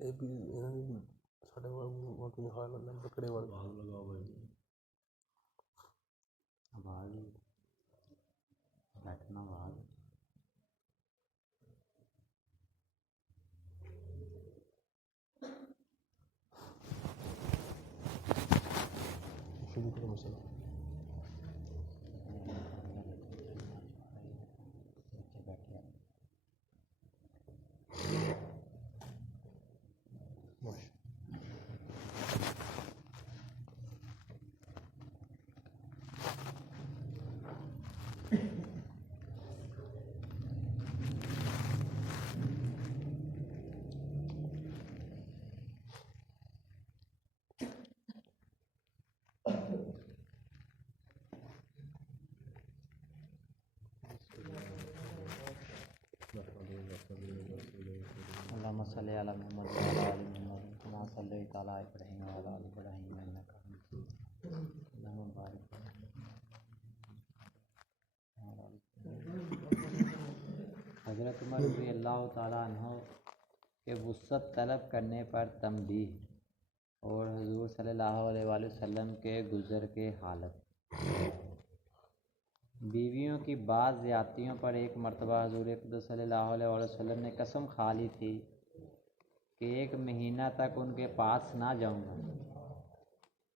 ਇਹ ਵੀ ਇਹਨਾਂ ਦੀ ਸਾਡੇ ਵਾਂਗ ਹਾਲ ਬੱਕੜੇ ਵਾਂਗ ਲਗਾ ਹੋਇਆ ਜੀ ਆਵਾਜ਼ ਬੈਠਣਾ ਆਵਾਜ਼ شروع کرو مسئلہ اللهم صل علی محمد وعلی آل محمد کما صلیت علی ابراہیم وعلی آل ابراہیم انک حمید مجید اللهم بارک حضرت عمر رضی اللہ تعالیٰ عنہ کے وسعت طلب کرنے پر تنبیہ اور حضور صلی اللہ علیہ وآلہ وسلم کے گزر کے حالت۔ بیویوں کی بعض زیادتیوں پر ایک مرتبہ حضور اقدس صلی اللہ علیہ وآلہ وسلم نے قسم کھا لی تھی کہ 1 مہینہ تک ان کے پاس نہ جاؤں گا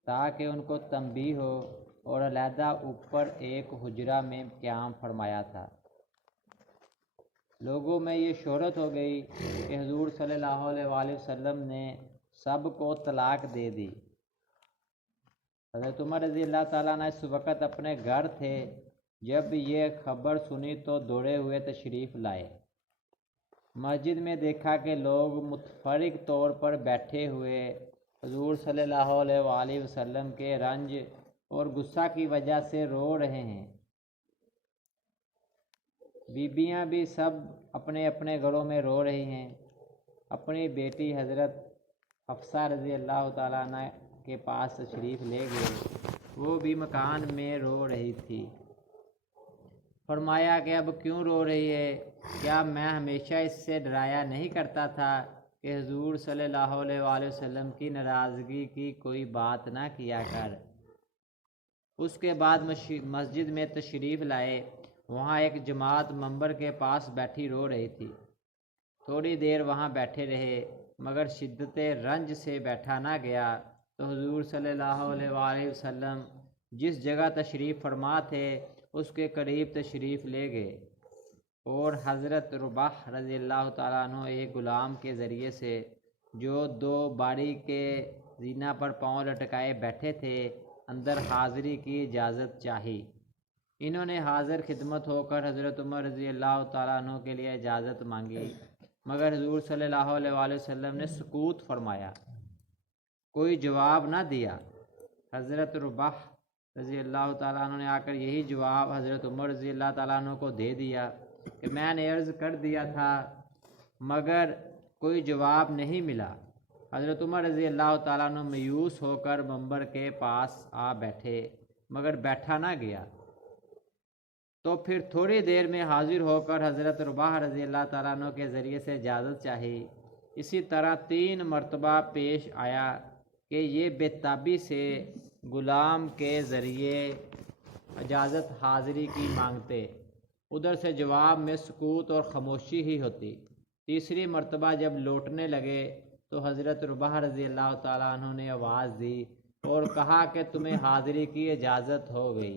تاکہ ان کو تنبیہ ہو، اور علیحدہ اوپر ایک حجرہ میں قیام فرمایا تھا۔ لوگوں میں یہ شہرت ہو گئی کہ حضور صلی اللہ علیہ وآلہ وسلم نے سب کو طلاق دے دی۔ حضرت عمر رضی اللہ تعالیٰ عنہ اس وقت اپنے گھر تھے جب یہ خبر سنی تو دوڑے ہوئے تشریف لائے۔ مسجد میں دیکھا کہ لوگ متفرق طور پر بیٹھے ہوئے حضور صلی اللہ علیہ وآلہ وسلم کے رنج اور غصہ کی وجہ سے رو رہے ہیں۔ بیبیاں بھی سب اپنے اپنے گھروں میں رو رہی ہیں۔ اپنی بیٹی حضرت حفصہ رضی اللہ تعالیٰ عنہ کے پاس تشریف لے گئے، وہ بھی مکان میں رو رہی تھی۔ فرمایا کہ اب کیوں رو رہی ہے؟ کیا میں ہمیشہ اس سے ڈرایا نہیں کرتا تھا کہ حضور صلی اللہ علیہ وآلہ وسلم کی ناراضگی کی کوئی بات نہ کیا کر؟ اس کے بعد مسجد میں تشریف لائے۔ وہاں ایک جماعت منبر کے پاس بیٹھی رو رہی تھی۔ تھوڑی دیر وہاں بیٹھے رہے مگر شدت رنج سے بیٹھا نہ گیا تو حضور صلی اللہ علیہ وآلہ وسلم جس جگہ تشریف فرما تھے اس کے قریب تشریف لے گئے اور حضرت رباح رضی اللہ تعالیٰ عنہ ایک غلام کے ذریعے سے جو 2 باڑی کے زینہ پر پاؤں لٹکائے بیٹھے تھے اندر حاضری کی اجازت چاہی۔ انہوں نے حاضر خدمت ہو کر حضرت عمر رضی اللہ تعالیٰ عنہ کے لیے اجازت مانگی مگر حضور صلی اللہ علیہ وآلہ وسلم نے سکوت فرمایا، کوئی جواب نہ دیا۔ حضرت رباح رضی اللہ تعالیٰ عنہ نے آ کر یہی جواب حضرت عمر رضی اللہ تعالیٰ عنہ کو دے دیا کہ میں نے عرض کر دیا تھا مگر کوئی جواب نہیں ملا۔ حضرت عمر رضی اللہ تعالیٰ عنہ مایوس ہو کر منبر کے پاس آ بیٹھے مگر بیٹھا نہ گیا تو پھر تھوڑی دیر میں حاضر ہو کر حضرت رباح رضی اللہ تعالیٰ عنہ کے ذریعے سے اجازت چاہی۔ اسی طرح 3 مرتبہ پیش آیا کہ یہ بے تابی سے غلام کے ذریعے اجازت حاضری کی مانگتے، ادھر سے جواب میں سکوت اور خاموشی ہی ہوتی۔ تیسری مرتبہ جب لوٹنے لگے تو حضرت رباح رضی اللہ تعالیٰ عنہ نے آواز دی اور کہا کہ تمہیں حاضری کی اجازت ہو گئی۔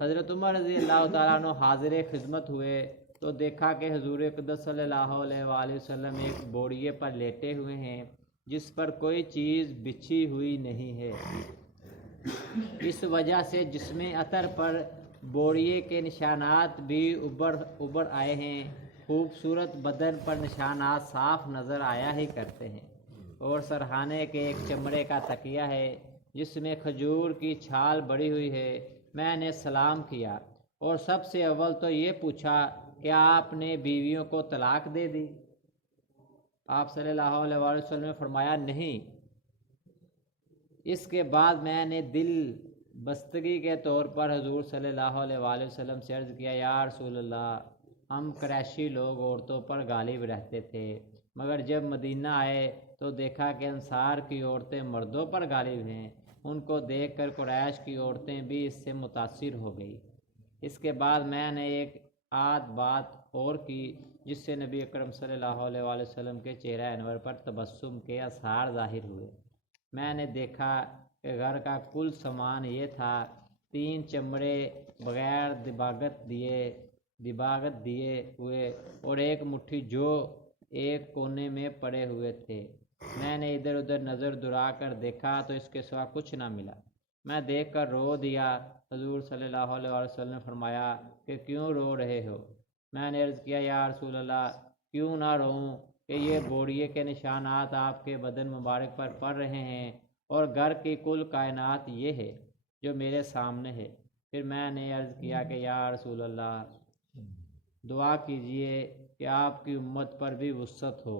حضرت عمر رضی اللہ تعالیٰ عنہ حاضر خدمت ہوئے تو دیکھا کہ حضور اقدس صلی اللہ علیہ وآلہ وسلم ایک بوڑیے پر لیٹے ہوئے ہیں جس پر کوئی چیز بچھی ہوئی نہیں ہے۔ اس وجہ سے جسم عطر پر بوڑیے کے نشانات بھی ابھر آئے ہیں، خوبصورت بدن پر نشانات صاف نظر آیا ہی کرتے ہیں، اور سرہانے کے ایک چمڑے کا تکیہ ہے جس میں کھجور کی چھال بڑی ہوئی ہے۔ میں نے سلام کیا اور سب سے اول تو یہ پوچھا کہ آپ نے بیویوں کو طلاق دے دی؟ آپ صلی اللہ علیہ وسلم نے فرمایا نہیں۔ اس کے بعد میں نے دل بستگی کے طور پر حضور صلی اللہ علیہ وسلم سے عرض کیا، یا رسول اللہ، ہم قریشی لوگ عورتوں پر غالب رہتے تھے مگر جب مدینہ آئے تو دیکھا کہ انصار کی عورتیں مردوں پر غالب ہیں۔ ان کو دیکھ کر قریش کی عورتیں بھی اس سے متاثر ہو گئی۔ اس کے بعد میں نے ایک بات اور کی جس سے نبی اکرم صلی اللہ علیہ وسلم کے چہرہ انور پر تبسم کے آثار ظاہر ہوئے۔ میں نے دیکھا کہ گھر کا کل سامان یہ تھا، 3 چمڑے بغیر دباغت دیے ہوئے اور ایک مٹھی جو ایک کونے میں پڑے ہوئے تھے۔ میں نے ادھر ادھر نظر دڑا کر دیکھا تو اس کے سوا کچھ نہ ملا۔ میں دیکھ کر رو دیا۔ حضور صلی اللہ علیہ وسلم نے فرمایا کہ کیوں رو رہے ہو؟ میں نے عرض کیا، یا رسول اللہ، کیوں نہ روؤں کہ یہ بوڑیے کے نشانات آپ کے بدن مبارک پر پڑ رہے ہیں اور گھر کی کل کائنات یہ ہے جو میرے سامنے ہے۔ پھر میں نے عرض کیا کہ یا رسول اللہ، دعا کیجئے کہ آپ کی امت پر بھی وسعت ہو۔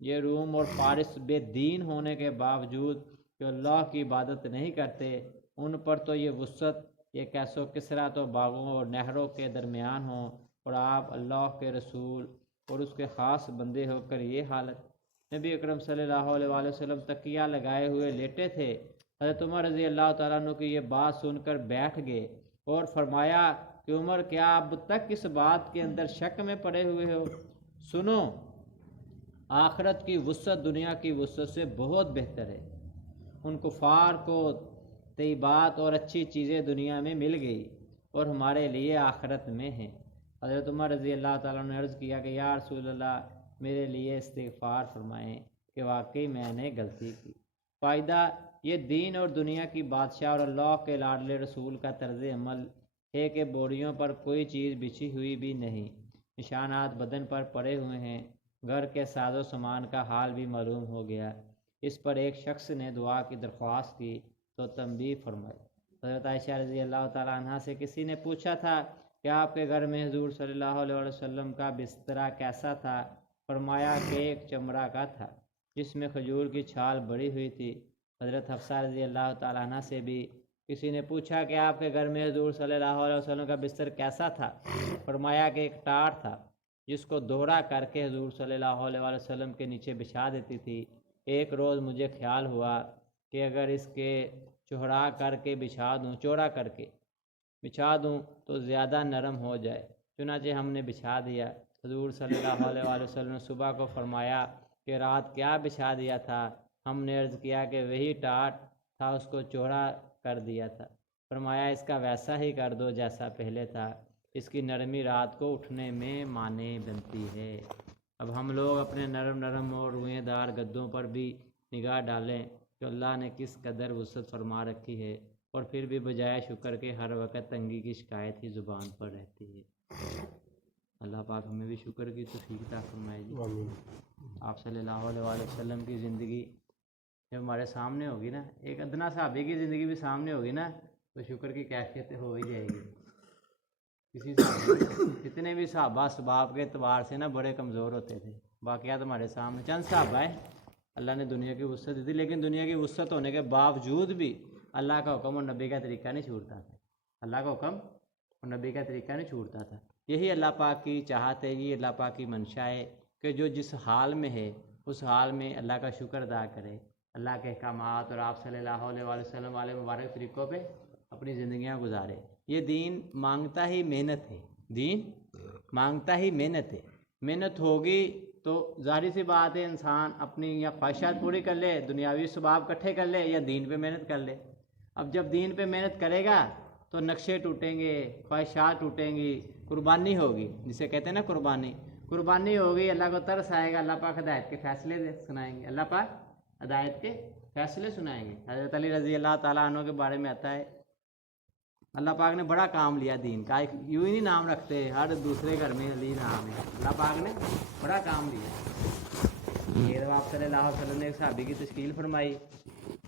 یہ روم اور فارس بے دین ہونے کے باوجود جو اللہ کی عبادت نہیں کرتے، ان پر تو یہ وسعت، یہ کیسو کسرا تو باغوں اور نہروں کے درمیان ہوں، اور آپ اللہ کے رسول اور اس کے خاص بندے ہو کر یہ حالت۔ نبی اکرم صلی اللہ علیہ وآلہ وسلم تکیہ لگائے ہوئے لیٹے تھے۔ حضرت عمر رضی اللہ تعالیٰ عنہ کی یہ بات سن کر بیٹھ گئے اور فرمایا کہ عمر، کیا اب تک اس بات کے اندر شک میں پڑے ہوئے ہو؟ سنو، آخرت کی وسعت دنیا کی وسعت سے بہت بہتر ہے۔ ان کفار کو طیبات اور اچھی چیزیں دنیا میں مل گئی اور ہمارے لیے آخرت میں ہیں۔ حضرت عمر رضی اللہ تعالیٰ نے عرض کیا کہ یا رسول اللہ، میرے لیے استغفار فرمائیں کہ واقعی میں نے غلطی کی۔ فائدہ یہ دین اور دنیا کی بادشاہ اور اللہ کے لاڈلے رسول کا طرز عمل ہے کہ بوڑیوں پر کوئی چیز بچھی ہوئی بھی نہیں، نشانات بدن پر پڑے ہوئے ہیں۔ گھر کے ساز و سامان کا حال بھی معلوم ہو گیا۔ اس پر ایک شخص نے دعا کی درخواست کی تو تنبیہ فرمائی۔ حضرت عائشہ رضی اللہ تعالیٰ عنہ سے کسی نے پوچھا تھا کہ آپ کے گھر میں حضور صلی اللہ علیہ وسلم کا بسترا کیسا تھا؟ فرمایا کہ ایک چمڑا کا تھا جس میں کھجور کی چھال بڑی ہوئی تھی۔ حضرت حفصہ رضی اللہ تعالیٰ عنہ سے بھی کسی نے پوچھا کہ آپ کے گھر میں حضور صلی اللہ علیہ وسلم کا بستر کیسا تھا؟ فرمایا کہ ایک ٹاٹ تھا جس کو دوہرا کر کے حضور صلی اللہ علیہ وسلم کے نیچے بچھا دیتی تھی۔ ایک روز مجھے خیال ہوا کہ اگر اس کے چوڑا کر کے بچھا دوں تو زیادہ نرم ہو جائے، چنانچہ ہم نے بچھا دیا۔ حضور صلی اللہ علیہ وآلہ وسلم نے صبح کو فرمایا کہ رات کیا بچھا دیا تھا؟ ہم نے عرض کیا کہ وہی ٹاٹ تھا، اس کو چوڑا کر دیا تھا۔ فرمایا اس کا ویسا ہی کر دو جیسا پہلے تھا، اس کی نرمی رات کو اٹھنے میں مانے بنتی ہے۔ اب ہم لوگ اپنے نرم نرم اور روئیں دار گدوں پر بھی نگاہ ڈالیں کہ اللہ نے کس قدر وسعت فرما رکھی ہے، اور پھر بھی بجائے شکر کے ہر وقت تنگی کی شکایت ہی زبان پر رہتی ہے۔ اللہ پاک ہمیں بھی شکر کی توفیق عطا فرمائے جی۔ آپ صلی اللہ علیہ وآلہ وسلم کی زندگی جب ہمارے سامنے ہوگی نا، ایک ادنا صحابی کی زندگی بھی سامنے ہوگی نا، تو شکر کی کیفیت ہو ہی جائے گی۔ کسی صحابی جتنے بھی صحابہ اسباب کے اعتبار سے نا بڑے کمزور ہوتے تھے، واقعات ہمارے سامنے چند صحابہ ہیں اللہ نے دنیا کی وسعت دی تھی، لیکن دنیا کی وسعت ہونے کے باوجود بھی اللہ کا حکم اور نبی کا طریقہ نہیں چھوڑتا تھا۔ اللہ کا حکم اور نبی کا طریقہ نہیں چھوڑتا تھا۔ یہی اللہ پاک کی چاہت ہے، یہ اللہ پاک کی منشا ہے کہ جو جس حال میں ہے اس حال میں اللہ کا شکر ادا کرے، اللہ کے احکامات اور آپ صلی اللہ علیہ وسلم والے مبارک طریقوں پہ اپنی زندگیاں گزارے۔ یہ دین مانگتا ہی محنت ہے، دین مانگتا ہی محنت ہے۔ محنت ہوگی تو ظاہر سی بات ہے انسان اپنی یا خواہشات پوری کر لے، دنیاوی اسباب اکٹھے کر لے، یا دین پہ محنت کر لے۔ اب جب دین پہ محنت کرے گا تو نقشے ٹوٹیں گے، خواہشات ٹوٹیں گی، قربانی ہوگی، جسے کہتے ہیں نا قربانی ہوگی، اللہ کو ترس آئے گا، اللہ پاک ہدایت کے فیصلے سنائیں گے، اللہ پاک ہدایت کے فیصلے سنائیں گے۔ حضرت علی رضی اللہ تعالیٰ عنہ کے بارے میں آتا ہے اللہ پاک نے بڑا کام لیا دین کا، یوں ہی نہیں نام رکھتے ہر دوسرے گھر میں علی نام ہے، اللہ پاک نے بڑا کام لیا۔ یہ تو آپ صلی اللہ علیہ وسلم نے ایک صحابی کی تشکیل فرمائی،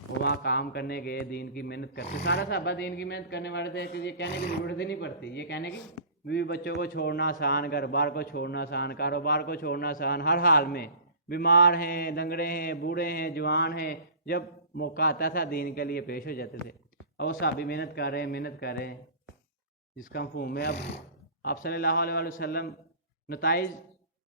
وہ وہاں کام کرنے گئے، دین کی محنت کرتے، سارا صحابہ دین کی محنت کرنے والے تھے کہ یہ کہنے کی ضرورت ہی نہیں پڑتی، یہ کہنے کی بیوی بچوں کو چھوڑنا آسان، گھر بار کو چھوڑنا آسان، کاروبار کو چھوڑنا آسان، ہر حال میں بیمار ہیں، لنگڑے ہیں، بوڑھے ہیں، جوان ہیں، جب موقع آتا تھا دین کے لیے پیش ہو جاتے تھے۔ اور وہ صحابی محنت کر رہے ہیں جس کا مفہوم ہے اب آپ صلی اللہ علیہ وسلم نتائج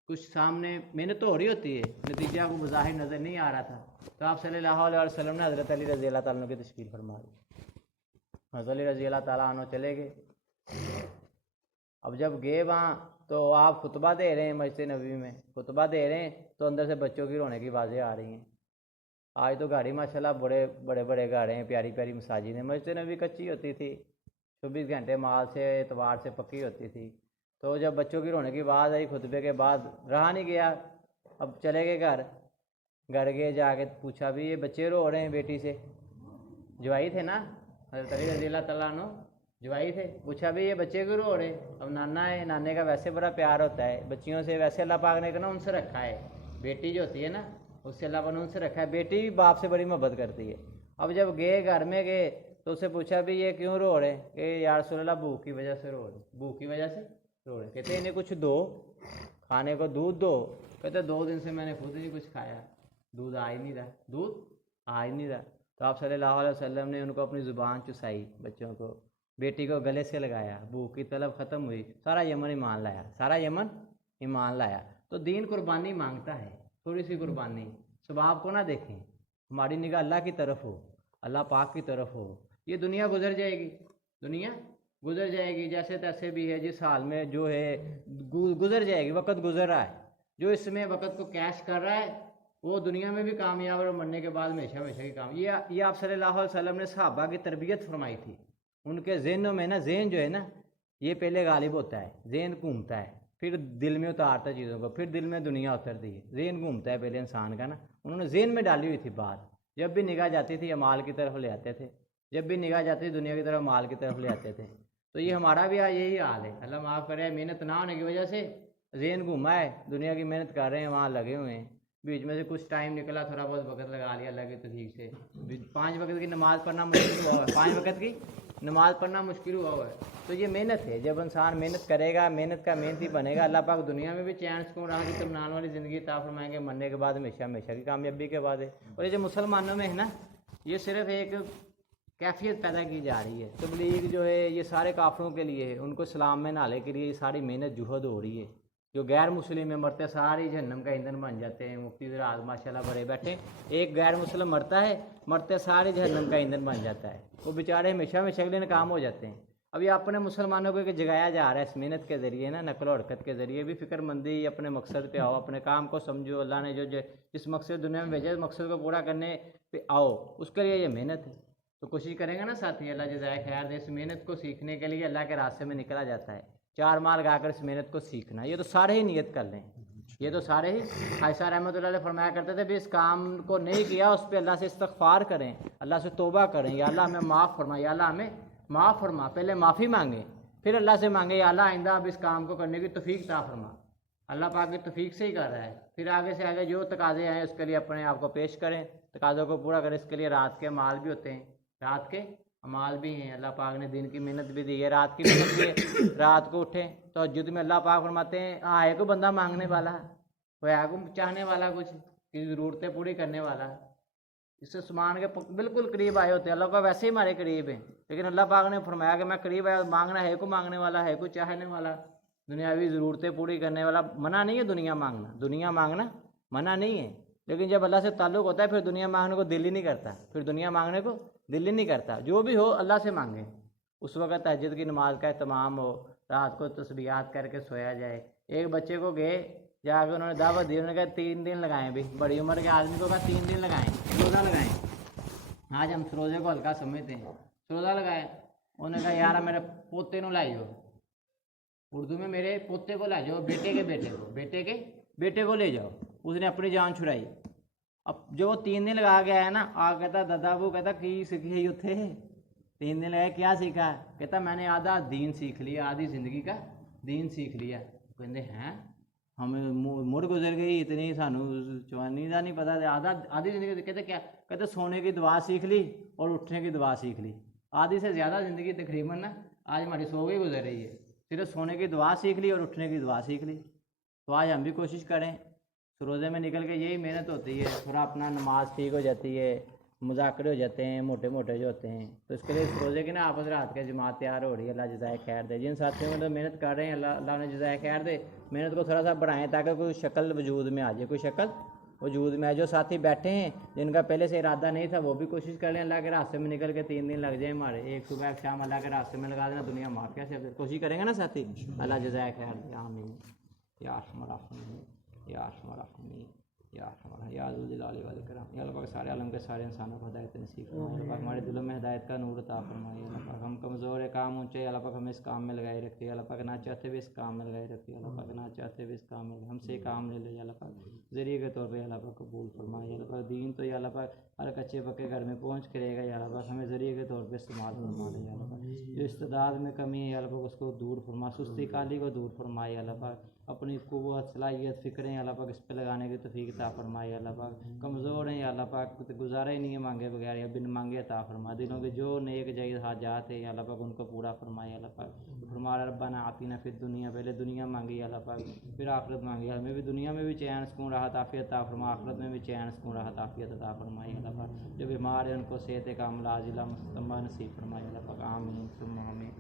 کچھ سامنے محنت ہو رہی ہوتی ہے، نتیجہ کو بظاہر نظر نہیں آ رہا تھا، تو آپ صلی اللہ علیہ وسلم نے حضرت علی رضی اللہ تعالیٰ عنہ کی تشکیل فرما دی۔ حضرت علی رضی اللہ تعالیٰ عنہ چلے گئے۔ اب جب گئے وہاں تو آپ خطبہ دے رہے ہیں مسجد نبوی میں، خطبہ دے رہے ہیں تو اندر سے بچوں کی رونے کی آوازیں آ رہی ہیں۔ آج تو گاڑی ماشاءاللہ بڑے گاڑے ہیں، پیاری پیاری مساجد ہیں۔ مسجد نبوی کچی ہوتی تھی، 24 گھنٹے مال سے اعتبار سے پکی ہوتی تھی، تو جب بچوں کی رونے کی آواز آئی خطبے کے بعد رہا نہیں گیا، اب چلے گئے گھر گئے، جا کے پوچھا بھی یہ بچے رو رہے ہیں بیٹی سے، جوائی تھے نا حضرت علی رضی اللہ تعالیٰ عنہ، جوائی تھے، پوچھا بھی یہ بچے کیوں رو رہے؟ اب نانا ہے، نانے کا ویسے بڑا پیار ہوتا ہے بچیوں سے، ویسے اللہ پاک نے کہنا ان سے رکھا ہے، بیٹی جو ہوتی ہے نا اس سے اللہ پاک نے ان سے رکھا ہے، بیٹی بھی باپ سے بڑی محبت کرتی ہے۔ اب جب گئے گھر میں گئے تو اسے پوچھا بھی یہ کیوں رو رہے کہ یا رسول اللہ بھوک کی وجہ سے رو رہے، بھوک کی وجہ سے رو رہے۔ کہتے انہیں کچھ دو، کھانے کو دودھ دو۔ کہتے 2 دن سے میں نے خود نہیں کچھ کھایا، دودھ آ ہی نہیں رہا۔ تو آپ صلی اللہ علیہ وسلم نے ان کو اپنی زبان چسائی، بچوں کو، بیٹی کو گلے سے لگایا، بھوک کی طلب ختم ہوئی، سارا یمن ایمان لایا۔ تو دین قربانی مانگتا ہے، تھوڑی سی قربانی، ثواب کو نہ دیکھیں، ہماری نگاہ اللہ کی طرف ہو، اللہ پاک کی طرف ہو۔ یہ دنیا گزر جائے گی جیسے تیسے بھی ہے، جس حال میں جو ہے گزر جائے گی، وقت گزر رہا ہے، جو اس میں وقت کو کیش کر رہا ہے وہ دنیا میں بھی کامیاب اور مرنے کے بعد ہمیشہ کی کام۔ یہ آپ صلی اللہ علیہ وسلم نے صحابہ کی تربیت فرمائی تھی، ان کے ذہنوں میں نا، ذہن جو ہے نا یہ پہلے غالب ہوتا ہے، ذہن گھومتا ہے، پھر دل میں اتارتا ہے چیزوں کو، پھر دل میں دنیا اترتی ہے، ذہن گھومتا ہے پہلے انسان کا نا، انہوں نے ذہن میں ڈالی ہوئی تھی بات، جب بھی نگاہ جاتی تھی اعمال کی طرف لے آتے تھے، جب بھی نگاہ جاتی تھی دنیا کی طرف اعمال کی طرف لے آتے تھے۔ تو یہ ہمارا بھی یہی حال ہے، اللہ معاف کرے، محنت نہ ہونے کی وجہ سے ذہن گھوما ہے، دنیا کی محنت کر رہے ہیں، وہاں لگے ہوئے ہیں، بیچ میں سے کچھ ٹائم نکلا، تھوڑا بہت وقت لگا لیا اللہ کی توفیق سے، 5 وقت کی نماز پڑھنا مشکل ہوا ہے، 5 وقت کی نماز پڑھنا مشکل ہوا ہے۔ تو یہ محنت ہے، جب انسان محنت کرے گا، محنت کا محنتی بنے گا، اللہ پاک دنیا میں بھی چین سکون راحت اطمینان والی زندگی عطا فرمائیں گے، مرنے کے بعد ہمیشہ کی کامیابی کے بعد ہے۔ اور یہ جو مسلمانوں میں ہے نا، یہ صرف ایک کیفیت پیدا کی جا رہی ہے، تبلیغ جو ہے یہ سارے کافروں کے لیے ہے، ان کو اسلام میں نالے کے لیے یہ ساری محنت جہد ہو رہی ہے۔ جو غیر مسلم میں مرتے ساری جہنم کا ایندھن بن جاتے ہیں، مفتی حضرات ماشاءاللہ بڑے بیٹھے، ایک غیر مسلم مرتا ہے، مرتے سارے جہنم کا ایندھن بن جاتا ہے، وہ بیچارے ہمیشہ کے لیے ناکام ہو جاتے ہیں۔ اب یہ اپنے مسلمانوں کو کہ جگایا جا رہا ہے اس محنت کے ذریعے نا، نقل و حرکت کے ذریعے بھی فکر مندی، اپنے مقصد پہ آؤ، اپنے کام کو سمجھو، اللہ نے جو جس مقصد دنیا میں بھیجا ہے مقصد کو پورا کرنے پہ آؤ، اس کے لیے یہ محنت ہے۔ تو کوشش کریں گے نا ساتھی، اللہ جزائے خیر دے۔ اس محنت کو سیکھنے کے لیے اللہ کے راستے میں نکلا جاتا ہے، 4 ماہ لگا کر اس محنت کو سیکھنا، یہ تو سارے ہی نیت کر لیں، یہ تو سارے ہی۔ عائشہ رحمۃ اللہ علیہ فرمایا کرتے تھے بھی اس کام کو نہیں کیا اس پہ اللہ سے استغفار کریں، اللہ سے توبہ کریں، یا اللہ ہمیں معاف فرما، یا اللہ ہمیں معاف فرما، پہلے معافی مانگیں، پھر اللہ سے مانگے یا اللہ آئندہ اب اس کام کو کرنے کی توفیق عطا فرما۔ اللہ پاک کی توفیق سے ہی کر رہا ہے، پھر آگے سے آگے جو تقاضے ہیں اس کے لیے اپنے آپ کو پیش کریں، تقاضوں کو پورا کریں۔ اس کے لیے رات کے اعمال بھی ہوتے ہیں، رات کے اعمال بھی ہیں، اللہ پاک نے دن کی محنت بھی دی ہے، رات کی محنت بھی ہے۔ رات کو اٹھیں تہجد میں، اللہ پاک فرماتے ہیں ہے کوئی بندہ مانگنے والا، کوئی ہے کوئی چاہنے والا، کچھ کی ضرورتیں پوری کرنے والا، اس سے سمان کے بالکل قریب آئے ہوتے ہیں، اللہ کا ویسے ہی ہمارے قریب ہیں، لیکن اللہ پاک نے فرمایا کہ میں قریب آیا، مانگنا ہے کوئی مانگنے والا، ہے کوئی چاہنے والا، دنیاوی ضرورتیں پوری کرنے والا۔ منع نہیں ہے دنیا مانگنا، دنیا مانگنا منع نہیں ہے، لیکن جب اللہ سے تعلق ہوتا ہے پھر دنیا مانگنے کو دل ہی نہیں کرتا، پھر دنیا مانگنے کو دل ہی نہیں کرتا۔ جو بھی ہو اللہ سے مانگیں، اس وقت تہجد کی نماز کا اہتمام ہو، رات کو تسبیحات کر کے سویا جائے۔ ایک بچے کو گئے جا کے انہوں نے دعوت دی، انہوں نے کہا 3 دن لگائیں، بھی بڑی عمر کے آدمی کو کہا 3 دن لگائیں، روزہ لگائیں۔ آج ہم روزے کو ہلکا سمجھتے ہیں، روزہ لگائے، انہوں نے کہا یار میرے پوتے نو لائی جاؤ، اردو میں میرے پوتے کو لا جاؤ، بیٹے کے بیٹے کو لے جاؤ۔ اس نے اپنی جان چھڑائی۔ اب جو وہ 3 دن لگا کے آیا نا، آ کہتا دادا وہ کہتا کی سیکھی تھے، 3 دن لگائے کیا سیکھا؟ کہتا میں نے آدھا دین سیکھ لیا، آدھی زندگی کا دین سیکھ لیا۔ کہتے ہیں ہمیں مڑ گزر گئی اتنی، سانو چوانی کا نہیں پتا، آدھی زندگی۔ کہتے کیا؟ کہتے سونے کی دعا سیکھ لی اور اٹھنے کی دعا سیکھ لی۔ آدھی سے زیادہ زندگی تقریباً نا آج ہماری سو گئی گزر رہی ہے، صرف سونے کی دعا سیکھ لی اور اٹھنے کی دعا سیکھ لی۔ تو آج ہم بھی کوشش کریں، روزے میں نکل کے یہی محنت ہوتی ہے، تھوڑا اپنا نماز ٹھیک ہو جاتی ہے، مذاکرے ہو جاتے ہیں موٹے موٹے جو ہوتے ہیں، تو اس کے لیے اس روزے کی نا آپس رات کے جماعت تیار ہو رہی ہے، اللہ جزائے خیر دے۔ جن ساتھیوں میں محنت کر رہے ہیں اللہ نے جزائے خیر دے، محنت کو تھوڑا سا بڑھائیں تاکہ کوئی شکل وجود میں آ جائے، کوئی شکل وجود میں آئے۔ جو ساتھی بیٹھے ہیں جن کا پہلے سے ارادہ نہیں تھا وہ بھی کوشش کر لیں، اللہ کے راستے میں نکل کے 3 دن لگ جائیں ہمارے، ایک صبح ایک شام اللہ کے راستے میں لگا دینا، دنیا معافیہ سے کوشش کریں گے نا ساتھی، اللہ جزائے خیر دے۔ آمین یا ارحم الراحمین یا ارحم الراحمین یا ذو الجلال والاکرام۔ یا اللہ پاک سارے عالم کے سارے انسانوں کو ہدایت نصیب فرمائے، اللہ پاک ہمارے دلوں میں ہدایت کا نور عطا فرمائے، اللہ پاک ہم کمزور ہے، کام اونچے، اللہ پاک ہمیں اس کام میں لگائے رکھتے، اللہ پاک نہ چاہتے بھی اس کام میں لگائے رکھتے، اللہ پاک نہ چاہتے بھی اس کام میں ہم سے کام لے لے، اللہ پاک ذریعے کے طور پہ اللہ پاک قبول فرمائے، اللہ پاک دین تو یا اللہ پاک ہر کچے پکے گھر میں پہنچ کرے گا، یا اللہ پاک ہمیں ذریعے کے طور پہ استعمال فرما لے، یا اللہ پاک جو استعداد میں کمی ہے یا اللہ پاک اس کو دور فرما، سستی کالی کو دور فرمائے، اللہ پاک اپنی قوت صلاحیت فکریں اللہ پاک اس پہ لگانے کی توفیق عطا فرمائے، اللہ پاک کمزور ہیں یا اللہ پاک گزارا ہی نہیں ہے مانگے بغیر، یا بن مانگے عطا فرما، دلوں کے جو نیک جائز حاجات ہیں یا اللہ پاک ان کو پورا فرمائے، اللہ پاک فرما ربنا آتینا فی الدنیا، پہلے دنیا مانگی اللہ پاک پھر آخرت مانگی، ہمیں بھی دنیا میں بھی چین سکون راحت عافیت عطا فرما، آخرت میں بھی چین سکون راحت عافیت عطا فرمائے، اللہ پاک جو بیمار ہیں ان کو صحت کاملہ عاجلہ مستمع نصیب فرمائے، اللہ پاک آمین ثم آمین۔